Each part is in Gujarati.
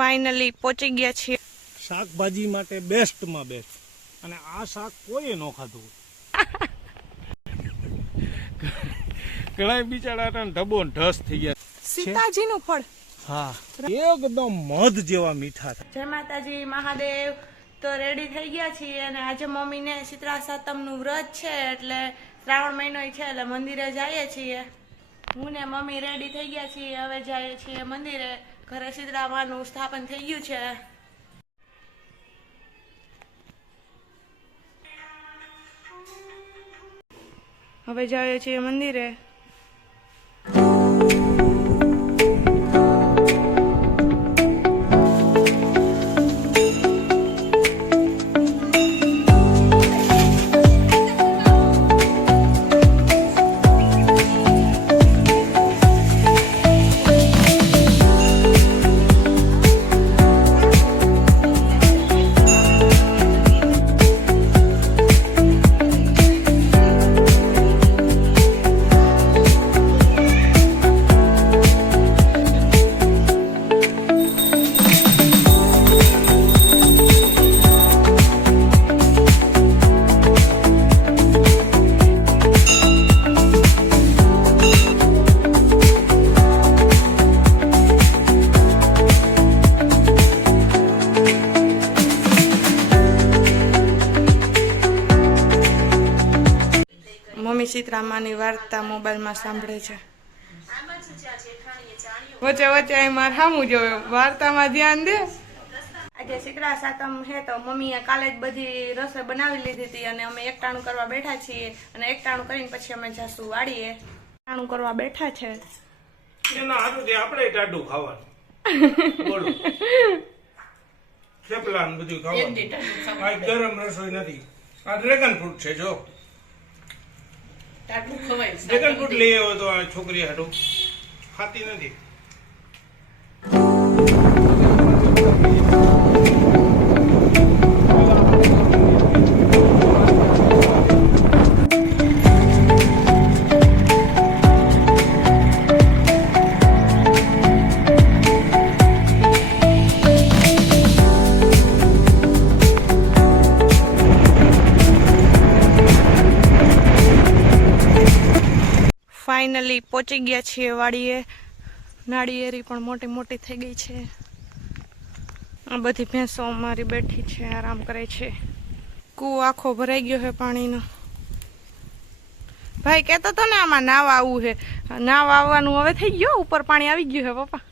ફાઇનલી પહોંચી ગયા છીએ. શાકભાજી માટે બેસ્ટમાં બેસ્ટ, અને આ શાક કોઈએ ન ખાધું. ઘણા બિચારા ઢબો ઢસ થઈ ગયા. સીતાજીનું ફળ. હા, એકદમ મધ જેવા મીઠા. જય માતાજી મહાદેવ. તો રેડી થઈ ગયા છીએ અને આજે મમ્મીને શીતળા સાતમનું વ્રત છે, એટલે શ્રાવણ મહિનો છે એટલે મંદિરે જઈએ છીએ. હું ને મમ્મી રેડી થઈ ગયા છીએ, હવે જઈએ છીએ મંદિરે. ઘરે શીતળા માનું સ્થાપન થઈ ગયું છે. હવે જઈએ છીએ મંદિરે. મમ્મી સીતરામાની વાર્તા મોબાઈલમાં સાંભળે છે. વચ્ચે વચ્ચે એમાં સામું જોવે, વાર્તામાં ધ્યાન દે. આજે શીતળા સાતમ છે તો મમ્મીએ કાલે જ બધી રસોઈ બનાવી લીધી હતી અને અમે એકટાણું કરવા બેઠા છીએ. અને એકટાણું કરીને પછી અમે જાશું વાડીએ. એકટાણું કરવા બેઠા છે. એના હાથું આપણે ટાઢું ખાવાનું. બોલો, થેપલા ને બધું ખાવાનું. આ ગરમ રસોઈ નથી, આ ડ્રેગન ફ્રૂટ છે. જો ડ્રેગન ફ્રૂટ લઈ આવ્યો તો આ છોકરી હાટું ખાતી નથી. ફાઇનલી પહોંચી ગયા છીએ વાડીએ. નાળિયેરી પણ મોટી મોટી થઈ ગઈ છે. આ બધી ભેંસો અમારી બેઠી છે, આરામ કરે છે. કૂવો આખો ભરાઈ ગયો છે પાણીનો. ભાઈ કહેતો તો ને આમાં નાવા આવવું છે. નાવા આવવાનું હવે થઈ ગયો, ઉપર પાણી આવી ગયું છે પપ્પા.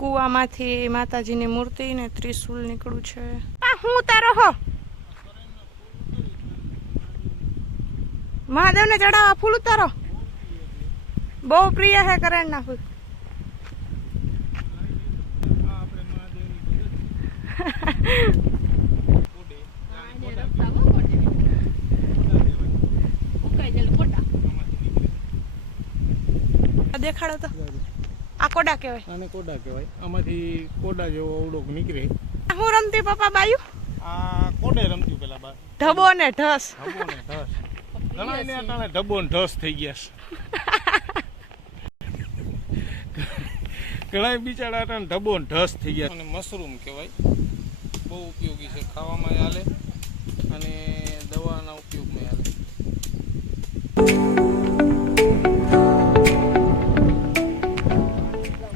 કૂવામાંથી માતાજીની મૂર્તિ ને ત્રિશુલ નીકળ્યું છે. હું તારો હો મહાદેવ ને ચડાવવા ફૂલ ઉતારો. બહુ પ્રિય છે કરણ ના ફૂલ. દેખાડો તો. આ કોડા કહેવાય. આને કોડા કહેવાય. આમાંથી કોડા જેવો અવડોક નીકળે. હું રમતી પપ્પા બાયું. આ કોડે રમતી પેલા બા. ઢબો ને ઢસ. ઢબો ને ઢસ. ઘણાને અટાણે ઢબો ને ઢસ થઈ ગયા છે. ઘણા બિચારા અટાણે ઢબો ને ઢસ થઈ ગયા. અને મશરૂમ કહેવાય, બહુ ઉપયોગી છે. ખાવામાં હાલે અને દવાના ઉપયોગમાં હાલે.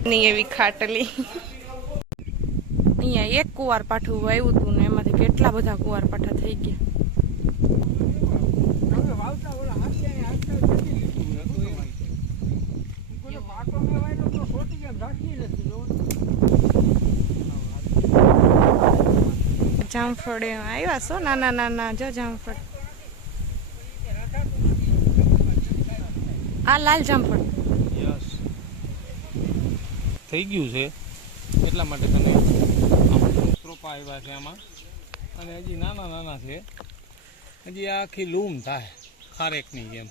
નહીં એવી ખાટલી. અહીંયા એક કુવાર પાઠું વાવ્યું હતું ને એમાંથી કેટલા બધા કુવાર પાઠા થઈ ગયા. જામફળ આવ્યા છો, નાના નાના. જો જામફળ, આ લાલ જામફળ થઈ ગયું છે એટલા માટે તમે રોપા આવ્યા છે આમાં. અને હજી નાના નાના છે, હજી આખી લૂમ થાય ખારેકની જેમ.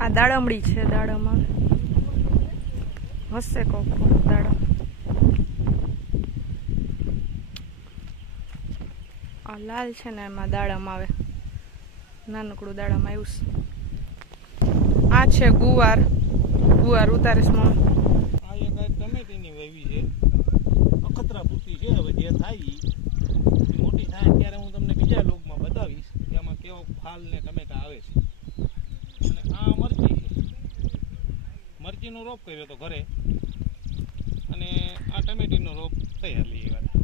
આ દાડમડી છે. દાડમ હશે કોક દાડમ. આ લાલ છે ને એમાં દાડમ આવે. નાનકડું દાડમ આવ્યું છે. આ આ છે ગુવાર ઉતારીશ મમ્મી. આ એક આ ટમેટીની વાવી છે, અખતરા પૂરતી છે. હવે જે થાય ઈ મોટી થાય ત્યારે હું તમને બીજા લોગમાં બતાવીશ કે આમાં કેવો ફાલ ને ટમેટા આવે છે. અને આ મરચી છે, મરચીનો રોપ કર્યો તો ઘરે, અને આ ટમેટીનો રોપ તૈયાર લઈ આવ્યા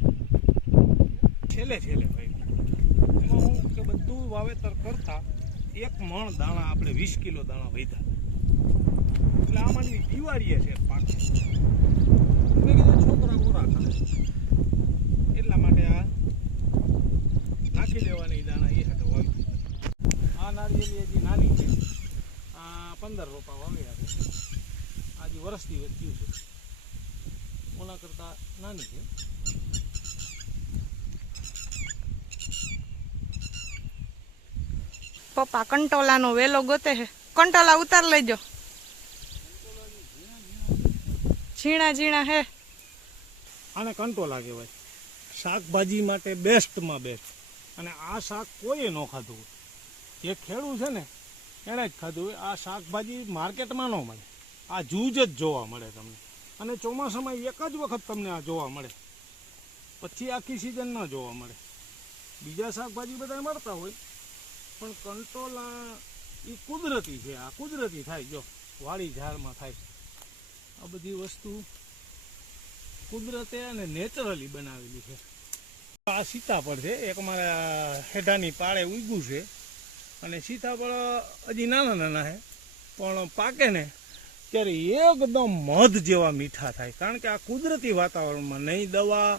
છેલ્લે ભાઈ. એમાં હું કે બધું વાવેતર કરતા 1 મણ દાણા આપણે 20 કિલો દાણા વધ્યા. એટલે આમાંની દિવાળીએ છે પાક. મેં કીધું છોકરા ઓરા ખાય એટલા માટે આ નાખી દેવાની દાણા એ સાથે વાવી દીધા. આ નારિયેળી હજી નાની છે, આ 15 રોપા વાવ્યા છે. આજે વર્ષથી વધ્યું છે, ઓના કરતાં નાની છે. પપ્પા કંટોલાનો વેલો ગોતે છે. કંટોલા ઉતાર લેજો, ઝીણા હે. આને કંટોલા કહેવાય. શાકભાજી માટે બેસ્ટમાં બેસ્ટ. અને આ શાક કોઈએ ન ખાધું હોય. જે ખેડૂત છે ને એણે જ ખાધું હોય. આ શાકભાજી માર્કેટમાં ન મળે, આ જૂજ જ જોવા મળે તમને. અને ચોમાસામાં એક જ વખત તમને આ જોવા મળે, પછી આખી સિઝન ન જોવા મળે. બીજા શાકભાજી બધા મળતા હોય, પણ કંટોલા એ કુદરતી છે. આ કુદરતી થાય, જો વાડી ઝાડમાં થાય. આ બધી વસ્તુ કુદરતે અને નેચરલી બનાવેલી છે. આ સીતાફળ છે, એક મારા હેઠાની પાળે ઉગ્યું છે. અને સીતાફળ હજી નાના છે, પણ પાકે ને ત્યારે એકદમ મધ જેવા મીઠા થાય. કારણ કે આ કુદરતી વાતાવરણમાં નહીં દવા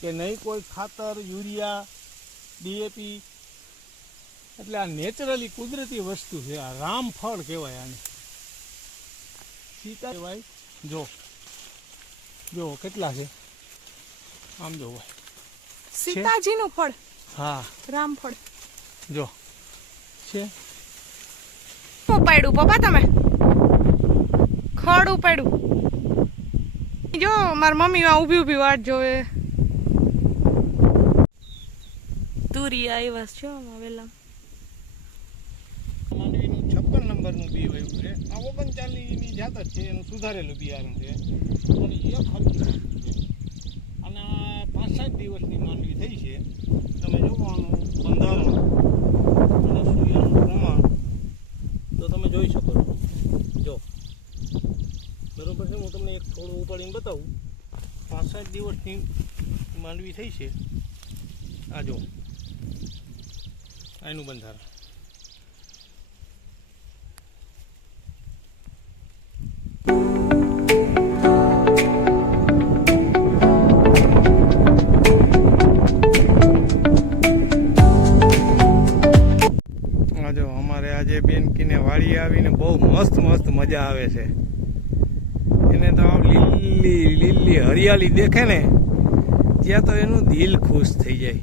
કે નહીં કોઈ ખાતર, યુરિયા, ડીએપી, એટલે આ નેચરલી કુદરતી વસ્તુ છે. આ રામફળ કહેવાય આને, સીતા કહેવાય. જો કેટલા છે આમ જો સીતાજીનું ફળ. હા, રામફળ જો છે. ઉપાડ્યું પપ્પા તમે, ખડ ઉપાડ્યું. જો મારી મમ્મી ઊભી વાટ જોવે. તુરી આવ્યા છે વેલા. માંડવીનું 56 નંબરનું બી વાવ્યું છે. આ 39ની જાત જ છે, એનું સુધારેલું બિયારણ છે. પણ એ ખર્ચું છે. અને આ 5-7 દિવસની માંડવી થઈ છે. તમે જોવાનું બંધારણ અને સૂર્યનું પ્રમાણ તો તમે જોઈ શકો છો. જો બરોબર છે. હું તમને એક થોડું ઉપાડીને બતાવું. 5-7 દિવસની માંડવી થઈ છે. આ જો એનું બંધારણ. જો અમારે આજે બેનકીને વાડી આવીને બહુ મસ્ત મજા આવે છે. એને તો આમ લીલી હરિયાળી દેખે ને ત્યાં તો એનું દિલ ખુશ થઈ જાય.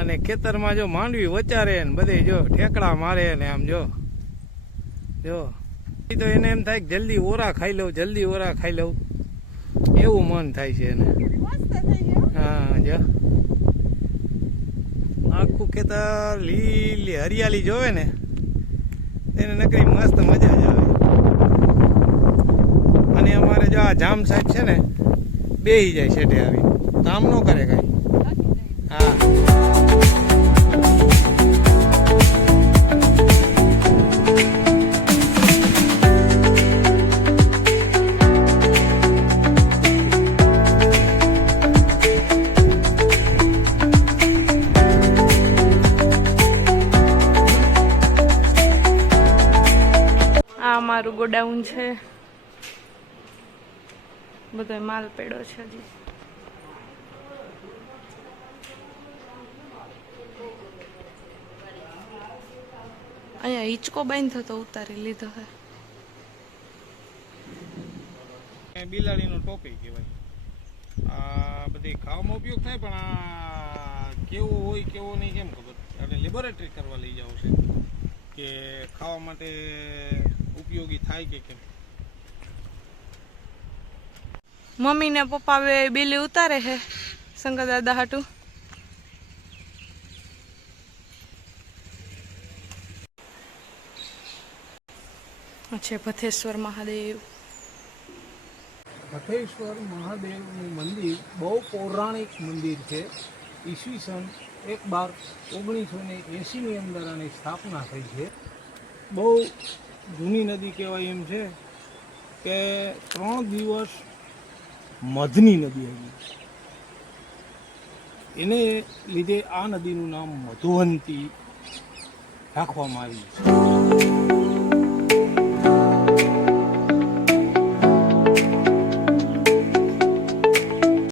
અને ખેતરમાં જો માંડવી વચારે ને બધે જો ઠેકડા મારે ને આમ જો તો એને એમ થાય કે જલ્દી ઓરા ખાઈ લઉં એવું મન થાય છે એને. હા, જો આખું ખેતર લીલી હરિયાળી જોવે ને એને નકરી મસ્ત મજા જ આવે. અને અમારે જો આ જામ સાહેબ છે ને બેહી જાય છેટે આવી, કામ ન કરે કઈ. હા, અમારું ગોડાઉન છે, બધો માલ પડ્યો છે હજી. અહીંયા હિંચકો બંધ થતો ઉતારી લીધો છે. બિલાડીનો ટોપી કહેવાય. આ બધી ખાવામાં ઉપયોગ થાય, પણ આ કેવો હોય કેવો નહીં કેમ ખબર. એટલે લેબોરેટરી કરવા લઈ જાવ છે કે ખાવા માટે ઉપયોગી થાય કે કેમ. મમ્મી ને પપ્પા બે બિલી ઉતારે છે શંકર દાદા હાટું. છે ભથેશ્વર મહાદેવ. ભથેશ્વર મહાદેવનું મંદિર બહુ પૌરાણિક મંદિર છે. ઈસવીસન 1/12/1980ની અંદર આની સ્થાપના થઈ છે. બહુ જૂની નદી કહેવાય એમ છે કે 3 દિવસ મધની નદી હતી. એને લીધે આ નદીનું નામ મધુવંતી રાખવામાં આવ્યું છે.